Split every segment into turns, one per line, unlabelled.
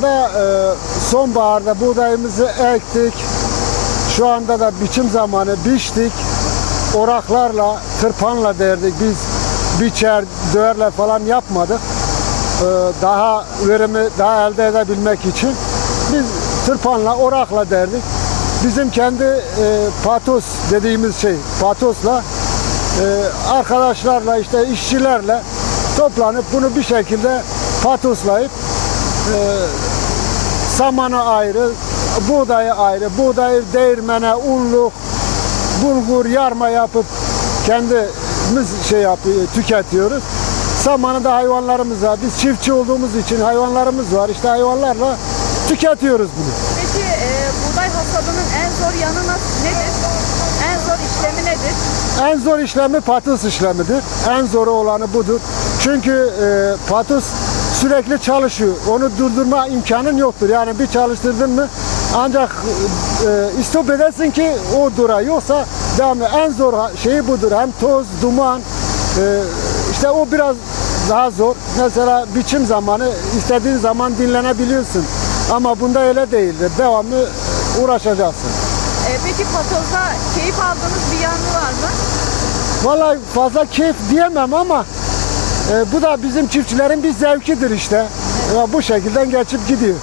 anda e, sonbaharda buğdayımızı ektik. Şu anda da biçim zamanı biçtik. Oraklarla, tırpanla derdik. Biz biçer, döverle falan yapmadık. E, daha verimi daha elde edebilmek için biz tırpanla, orakla derdik. Bizim kendi e, patos dediğimiz şey, patosla arkadaşlarla işte işçilerle toplanıp bunu bir şekilde patoslayıp samanı ayrı, buğdayı ayrı, buğdayı değirmene, unluk, bulgur, yarma yapıp kendimiz şey yapıyor, tüketiyoruz. Samanı da hayvanlarımıza, biz çiftçi olduğumuz için hayvanlarımız var. İşte hayvanlarla tüketiyoruz bunu.
Peki e, buğday hasadının en zor yanı nasıl, nedir? En zor işlemi nedir?
En zor işlemi patos işlemidir. En zoru olanı budur. Çünkü e, patos sürekli çalışıyor. Onu durdurma imkanın yoktur. Yani bir çalıştırdın mı ancak e, istop edersin ki o dura. Yoksa devamlı en zor şeyi budur. Hem toz, duman, e, işte o biraz daha zor. Mesela biçim zamanı istediğin zaman dinlenebiliyorsun. Ama bunda öyle değildir. Devamlı uğraşacaksın.
E, peki patozda keyif aldığınız bir yanı var mı?
Vallahi fazla keyif diyemem ama e, bu da bizim çiftçilerin bir zevkidir işte. Ya bu şekilde geçip gidiyor.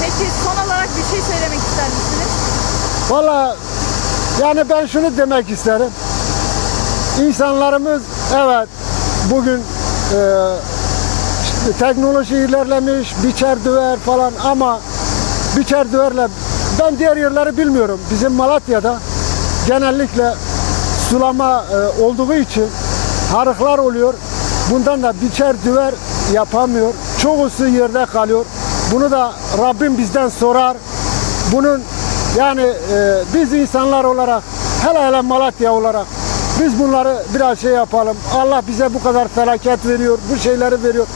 Peki son olarak bir şey söylemek ister misiniz?
Vallahi yani ben şunu demek isterim. İnsanlarımız evet bugün e, teknoloji ilerlemiş, biçer döver falan ama biçer döverle ben diğer yerleri bilmiyorum. Bizim Malatya'da genellikle sulama e, olduğu için harıklar oluyor. Bundan da biçer düver yapamıyor. Çoğusu yerde kalıyor. Bunu da Rabbim bizden sorar. Bunun yani e, biz insanlar olarak hele hele Malatya olarak biz bunları biraz şey yapalım. Allah bize bu kadar felaket veriyor, bu şeyleri veriyor.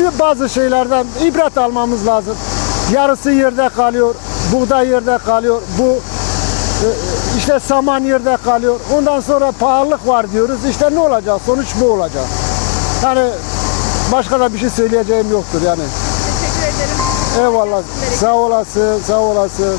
Bir bazı şeylerden ibret almamız lazım. Yarısı yerde kalıyor, buğday yerde kalıyor. Bu e, işte saman yerde kalıyor. Ondan sonra pahalılık var diyoruz. İşte ne olacak? Sonuç bu olacak. Yani başka da bir şey söyleyeceğim yoktur yani. Teşekkür ederim. Eyvallah. Sağ olasın, sağ olasın.